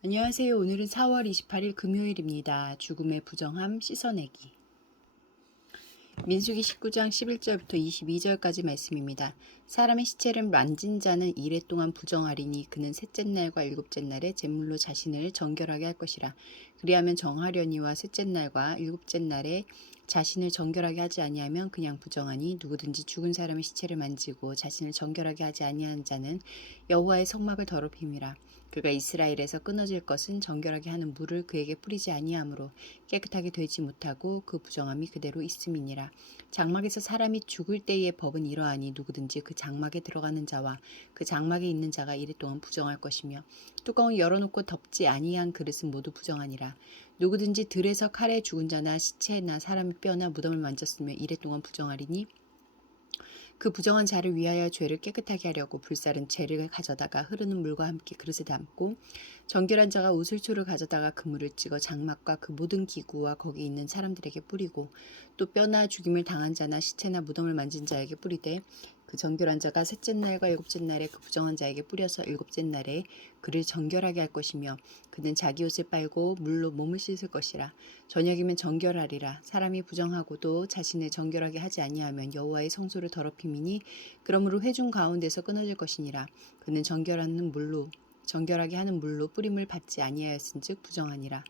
안녕하세요. 오늘은 4월 28일 금요일입니다. 죽음의 부정함 씻어내기. 민수기 19장 11절부터 22절까지 말씀입니다. 사람의 시체를 만진 자는 이래 동안 부정하리니 그는 셋째 날과 일곱째 날에 제물로 자신을 정결하게 할 것이라. 그리하면 정하려니와 셋째 날과 일곱째 날에 자신을 정결하게 하지 아니하면 그냥 부정하니 누구든지 죽은 사람의 시체를 만지고 자신을 정결하게 하지 아니하는 자는 여호와의 성막을 더럽힘이라. 그가 이스라엘에서 끊어질 것은 정결하게 하는 물을 그에게 뿌리지 아니하므로 깨끗하게 되지 못하고 그 부정함이 그대로 있음이니라. 장막에서 사람이 죽을 때의 법은 이러하니 누구든지 그 장막에 들어가는 자와 그 장막에 있는 자가 이래 동안 부정할 것이며 뚜껑을 열어놓고 덮지 아니한 그릇은 모두 부정하니라. 누구든지 들에서 칼에 죽은 자나 시체나 사람의 뼈나 무덤을 만졌으며 이래 동안 부정하리니 그 부정한 자를 위하여 죄를 깨끗하게 하려고 불살은 죄를 가져다가 흐르는 물과 함께 그릇에 담고 정결한 자가 우슬초를 가져다가 그물을 찍어 장막과 그 모든 기구와 거기 있는 사람들에게 뿌리고 또 뼈나 죽임을 당한 자나 시체나 무덤을 만진 자에게 뿌리되 그 정결한 자가 셋째 날과 일곱째 날에 그 부정한 자에게 뿌려서 일곱째 날에 그를 정결하게 할 것이며 그는 자기 옷을 빨고 물로 몸을 씻을 것이라. 저녁이면 정결하리라. 사람이 부정하고도 자신을 정결하게 하지 아니하면 여호와의 성소를 더럽힘이니 그러므로 회중 가운데서 끊어질 것이니라. 그는 정결하게 하는 물로 뿌림을 받지 아니하였은즉 부정하니라.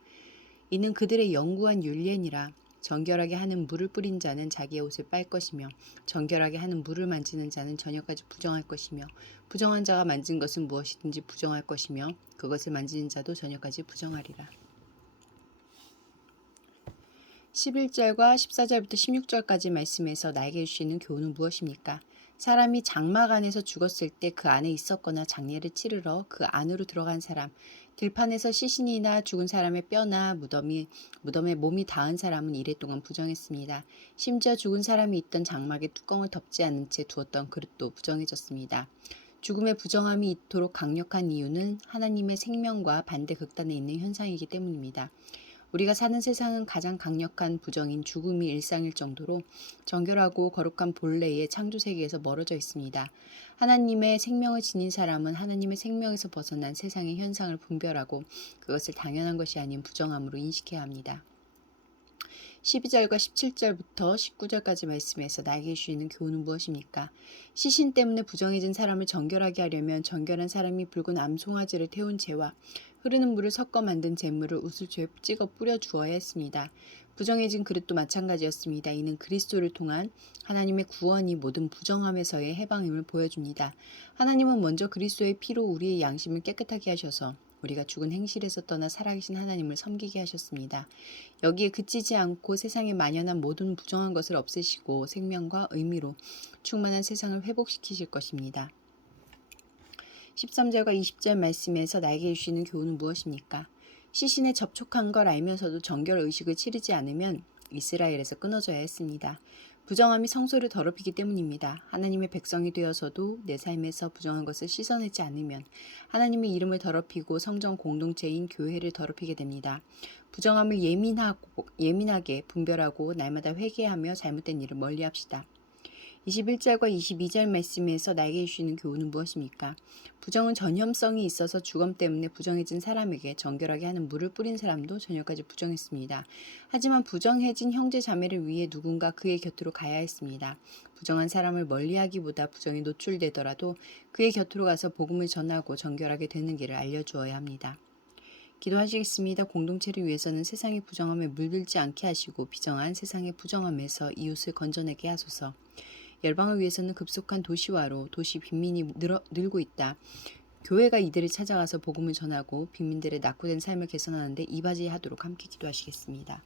이는 그들의 영구한 율례니라. 정결하게 하는 물을 뿌린 자는 자기의 옷을 빨 것이며 정결하게 하는 물을 만지는 자는 저녁까지 부정할 것이며 부정한 자가 만진 것은 무엇이든지 부정할 것이며 그것을 만지는 자도 저녁까지 부정하리라. 11절과 14절부터 16절까지 말씀에서 나에게 주시는 교훈은 무엇입니까? 사람이 장막 안에서 죽었을 때 그 안에 있었거나 장례를 치르러 그 안으로 들어간 사람, 들판에서 시신이나 죽은 사람의 뼈나 무덤에 몸이 닿은 사람은 이래 동안 부정했습니다. 심지어 죽은 사람이 있던 장막에 뚜껑을 덮지 않은 채 두었던 그릇도 부정해졌습니다. 죽음의 부정함이 이토록 강력한 이유는 하나님의 생명과 반대 극단에 있는 현상이기 때문입니다. 우리가 사는 세상은 가장 강력한 부정인 죽음이 일상일 정도로 정결하고 거룩한 본래의 창조 세계에서 멀어져 있습니다. 하나님의 생명을 지닌 사람은 하나님의 생명에서 벗어난 세상의 현상을 분별하고 그것을 당연한 것이 아닌 부정함으로 인식해야 합니다. 12절과 17절부터 19절까지 말씀에서 나에게 주시는 교훈은 무엇입니까? 시신 때문에 부정해진 사람을 정결하게 하려면 정결한 사람이 붉은 암송아지를 태운 재와 흐르는 물을 섞어 만든 재물을 우슬초에 찍어 뿌려 주어야 했습니다. 부정해진 그릇도 마찬가지였습니다. 이는 그리스도를 통한 하나님의 구원이 모든 부정함에서의 해방임을 보여줍니다. 하나님은 먼저 그리스도의 피로 우리의 양심을 깨끗하게 하셔서 우리가 죽은 행실에서 떠나 살아계신 하나님을 섬기게 하셨습니다. 여기에 그치지 않고 세상에 만연한 모든 부정한 것을 없애시고 생명과 의미로 충만한 세상을 회복시키실 것입니다. 13절과 20절 말씀에서 나에게 주시는 교훈은 무엇입니까? 시신에 접촉한 걸 알면서도 정결 의식을 치르지 않으면 이스라엘에서 끊어져야 했습니다. 부정함이 성소를 더럽히기 때문입니다. 하나님의 백성이 되어서도 내 삶에서 부정한 것을 씻어내지 않으면 하나님의 이름을 더럽히고 성전 공동체인 교회를 더럽히게 됩니다. 부정함을 예민하게 분별하고 날마다 회개하며 잘못된 일을 멀리합시다. 21절과 22절 말씀에서 나에게 주시는 교훈은 무엇입니까? 부정은 전염성이 있어서 주검 때문에 부정해진 사람에게 정결하게 하는 물을 뿌린 사람도 저녁까지 부정했습니다. 하지만 부정해진 형제 자매를 위해 누군가 그의 곁으로 가야 했습니다. 부정한 사람을 멀리하기보다 부정에 노출되더라도 그의 곁으로 가서 복음을 전하고 정결하게 되는 길을 알려주어야 합니다. 기도하시겠습니다. 공동체를 위해서는 세상의 부정함에 물들지 않게 하시고 비정한 세상의 부정함에서 이웃을 건져내게 하소서. 열방을 위해서는 급속한 도시화로 도시 빈민이 늘고 있다. 교회가 이들을 찾아가서 복음을 전하고 빈민들의 낙후된 삶을 개선하는 데 이바지하도록 함께 기도하시겠습니다.